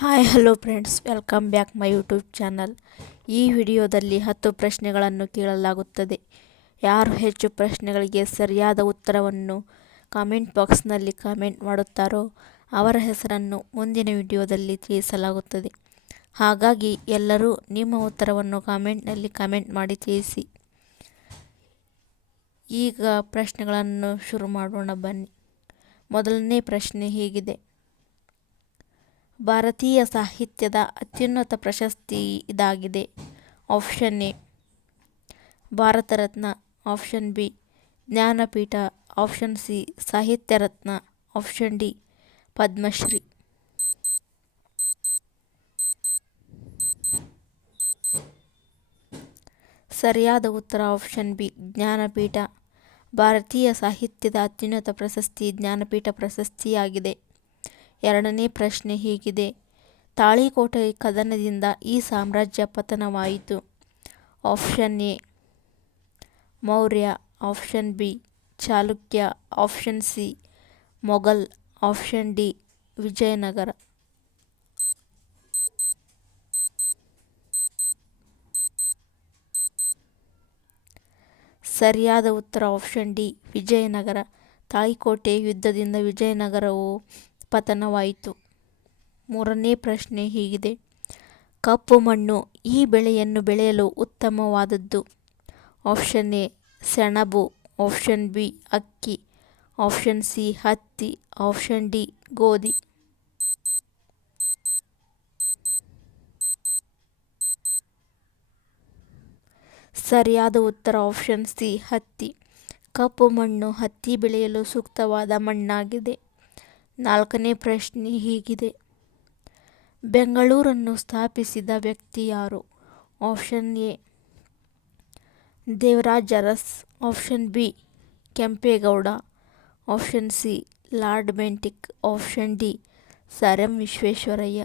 Hi hello friends, welcome back my YouTube channel. ಈ ವಿಡಿಯೋದಲ್ಲಿ 10 ಪ್ರಶ್ನೆಗಳನ್ನು ಕೇಳಲಾಗುತ್ತದೆ. ಯಾರು ಹೆಚ್ಚು ಪ್ರಶ್ನೆಗಳಿಗೆ ಸರಿಯಾದ ಉತ್ತರವನ್ನು ಕಾಮೆಂಟ್ ಬಾಕ್ಸ್ನಲ್ಲಿ ಕಾಮೆಂಟ್ ಮಾಡುತ್ತಾರೋ ಅವರ ಹೆಸರನ್ನು ಮುಂದಿನ ವಿಡಿಯೋದಲ್ಲಿ ತಿಳಿಸಲಾಗುತ್ತದೆ. ಹಾಗಾಗಿ ಎಲ್ಲರೂ ನಿಮ್ಮ ಉತ್ತರವನ್ನು ಕಾಮೆಂಟ್ನಲ್ಲಿ ಕಾಮೆಂಟ್ ಮಾಡಿ ತಿಳಿಸಿ. ಈಗ ಪ್ರಶ್ನೆಗಳನ್ನು ಶುರು ಮಾಡೋಣ ಬನ್ನಿ. ಮೊದಲನೇ ಪ್ರಶ್ನೆ ಹೀಗಿದೆ: ಭಾರತೀಯ ಸಾಹಿತ್ಯದ ಅತ್ಯುನ್ನತ ಪ್ರಶಸ್ತಿ ಇದಾಗಿದೆ. Option A Bharat Ratna, option B Jnanpith, option C ಸಾಹಿತ್ಯ ರತ್ನ, ಆಪ್ಷನ್ ಡಿ ಪದ್ಮಶ್ರೀ. ಸರಿಯಾದ ಉತ್ತರ ಆಪ್ಷನ್ ಬಿ ಜ್ಞಾನಪೀಠ. ಭಾರತೀಯ ಸಾಹಿತ್ಯದ ಅತ್ಯುನ್ನತ ಪ್ರಶಸ್ತಿ ಜ್ಞಾನಪೀಠ ಪ್ರಶಸ್ತಿಯಾಗಿದೆ. ಎರಡನೇ ಪ್ರಶ್ನೆ ಹೀಗಿದೆ: ತಾಳಿಕೋಟೆ ಕದನದಿಂದ ಈ ಸಾಮ್ರಾಜ್ಯ ಪತನವಾಯಿತು. Option A Maurya, option B Chalukya, option C Mughal, option D Vijayanagara. ಸರಿಯಾದ ಉತ್ತರ ಆಪ್ಷನ್ ಡಿ ವಿಜಯನಗರ. ತಾಳಿಕೋಟೆ ಯುದ್ಧದಿಂದ ವಿಜಯನಗರವು ಪತನವಾಯಿತು. ಮೂರನೇ ಪ್ರಶ್ನೆ ಹೀಗಿದೆ: ಕಪ್ಪು ಮಣ್ಣು ಈ ಬೆಳೆಯನ್ನು ಬೆಳೆಯಲು ಉತ್ತಮವಾದದ್ದು. ಆಪ್ಷನ್ ಎ ಸೆಣಬು, ಆಪ್ಷನ್ ಬಿ ಅಕ್ಕಿ, ಆಪ್ಷನ್ ಸಿ ಹತ್ತಿ, ಆಪ್ಷನ್ ಡಿ ಗೋಧಿ. ಸರಿಯಾದ ಉತ್ತರ ಆಪ್ಷನ್ ಸಿ ಹತ್ತಿ. ಕಪ್ಪು ಮಣ್ಣು ಹತ್ತಿ ಬೆಳೆಯಲು ಸೂಕ್ತವಾದ ಮಣ್ಣಾಗಿದೆ. ನಾಲ್ಕನೇ ಪ್ರಶ್ನೆ ಹೀಗಿದೆ: ಬೆಂಗಳೂರನ್ನು ಸ್ಥಾಪಿಸಿದ ವ್ಯಕ್ತಿ ಯಾರು? Option A Devaraj Urs, option B Kempegowda, option C lord Bentinck, option D sir M Visvesvaraya.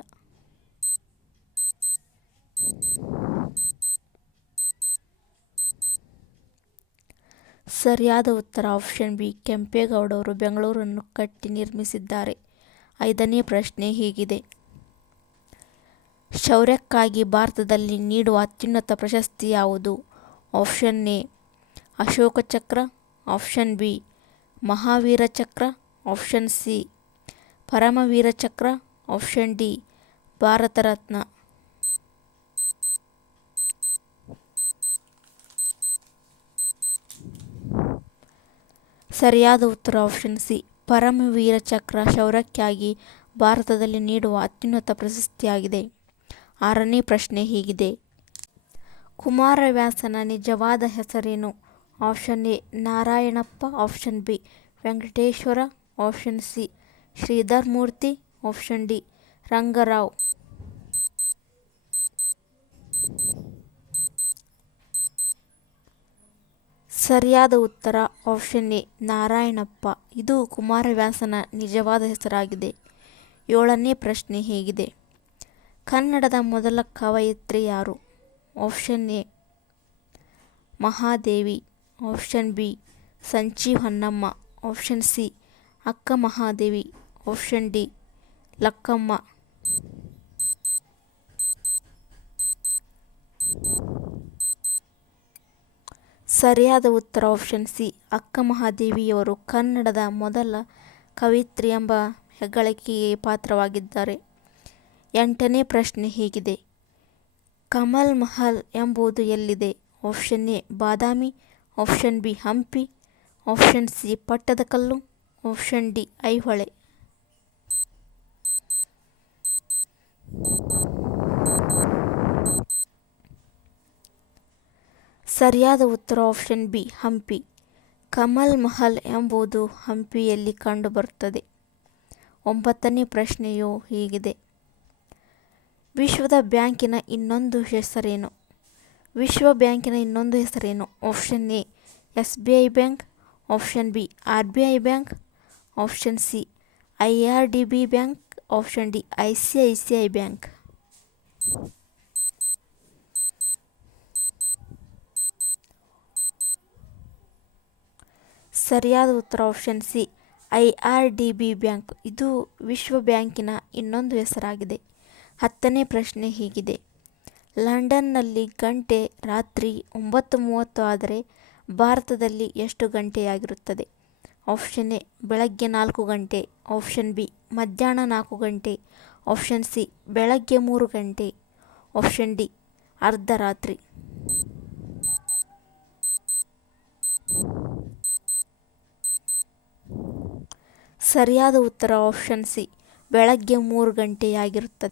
ಸರಿಯಾದ ಉತ್ತರ ಆಪ್ಷನ್ ಬಿ ಕೆಂಪೇಗೌಡರು ಬೆಂಗಳೂರನ್ನು ಕಟ್ಟಿ ನಿರ್ಮಿಸಿದ್ದಾರೆ. ಐದನೇ ಪ್ರಶ್ನೆ ಹೀಗಿದೆ: ಶೌರ್ಯಕ್ಕಾಗಿ ಭಾರತದಲ್ಲಿ ನೀಡುವ ಅತ್ಯುನ್ನತ ಪ್ರಶಸ್ತಿ ಯಾವುದು? Option A Ashoka Chakra, option B Mahavir ಚಕ್ರ, option C Paramvir Chakra, option D Bharat Ratna. ಸರಿಯಾದ ಉತ್ತರ ಆಪ್ಷನ್ ಸಿ ಪರಮವೀರ ಚಕ್ರ ಶೌರ್ಯಕ್ಕಾಗಿ ಭಾರತದಲ್ಲಿ ನೀಡುವ ಅತ್ಯುನ್ನತ ಪ್ರಶಸ್ತಿಯಾಗಿದೆ. ಆರನೇ ಪ್ರಶ್ನೆ ಹೀಗಿದೆ: ಕುಮಾರವ್ಯಾಸನ ನಿಜವಾದ ಹೆಸರೇನು? Option A Narayanappa, option B Venkateshwara, option C Shridhar Murthy, option D Ranga Rao. ಸರಿಯಾದ ಉತ್ತರ ಆಪ್ಷನ್ ಎ ನಾರಾಯಣಪ್ಪ. ಇದು ಕುಮಾರವ್ಯಾಸನ ನಿಜವಾದ ಹೆಸರಾಗಿದೆ. ಏಳನೇ ಪ್ರಶ್ನೆ ಹೀಗಿದೆ: ಕನ್ನಡದ ಮೊದಲ ಕವಯಿತ್ರಿ ಯಾರು? Option A Mahadevi, option B Sanchi Honnamma, option C ಅಕ್ಕ ಮಹಾದೇವಿ, ಆಪ್ಷನ್ ಡಿ ಲಕ್ಕಮ್ಮ. ಸರಿಯಾದ ಉತ್ತರ ಆಪ್ಷನ್ ಸಿ ಅಕ್ಕ ಮಹಾದೇವಿಯವರು ಕನ್ನಡದ ಮೊದಲ ಕವಯಿತ್ರಿ ಎಂಬ ಹೆಗ್ಗಳಿಕೆಗೆ ಪಾತ್ರವಾಗಿದ್ದಾರೆ. ಎಂಟನೇ ಪ್ರಶ್ನೆ ಹೀಗಿದೆ: ಕಮಲ್ ಮಹಲ್ ಎಂಬುದು ಎಲ್ಲಿದೆ? Option A Badami, option B Hampi, option C Pattadakal, option D Aihole. ಸರಿಯಾದ ಉತ್ತರ ಆಪ್ಷನ್ ಬಿ ಹಂಪಿ. ಕಮಲ್ ಮಹಲ್ ಎಂಬುದು ಹಂಪಿಯಲ್ಲಿ ಕಂಡುಬರುತ್ತದೆ. ಒಂಬತ್ತನೇ ಪ್ರಶ್ನೆಯು ಹೀಗಿದೆ: ವಿಶ್ವ ಬ್ಯಾಂಕಿನ ಇನ್ನೊಂದು ಹೆಸರೇನು? ವಿಶ್ವ ಬ್ಯಾಂಕಿನ ಇನ್ನೊಂದು ಹೆಸರೇನು? Option A SBI bank, option B RBI bank, option C IRDB bank, option D ICICI bank. ಸರಿಯಾದ ಉತ್ತರ ಆಪ್ಷನ್ ಸಿ IRDB ಬ್ಯಾಂಕ್. ಇದು ವಿಶ್ವ ಬ್ಯಾಂಕಿನ ಇನ್ನೊಂದು ಹೆಸರಾಗಿದೆ. 10ನೇ ಪ್ರಶ್ನೆ ಹೀಗಿದೆ. ಲಂಡನ್ನಲ್ಲಿ ಗಂಟೆ ರಾತ್ರಿ 9:30 ಆದರೆ ಭಾರತದಲ್ಲಿ ಎಷ್ಟು ಗಂಟೆಯಾಗಿರುತ್ತದೆ? ಆಪ್ಷನ್ ಎ ಬೆಳಗ್ಗೆ 4 ಗಂಟೆ, ಆಪ್ಷನ್ ಬಿ ಮಧ್ಯಾಹ್ನ 4 ಗಂಟೆ, ಆಪ್ಷನ್ ಸಿ ಬೆಳಗ್ಗೆ 3 ಗಂಟೆ, ಆಪ್ಷನ್ ಡಿ ಅರ್ಧರಾತ್ರಿ. ಸರಿಯಾದ ಉತ್ತರ ಆಪ್ಷನ್ ಸಿ ಬೆಳಗ್ಗೆ 3 ಗಂಟೆಯಾಗಿರುತ್ತದೆ.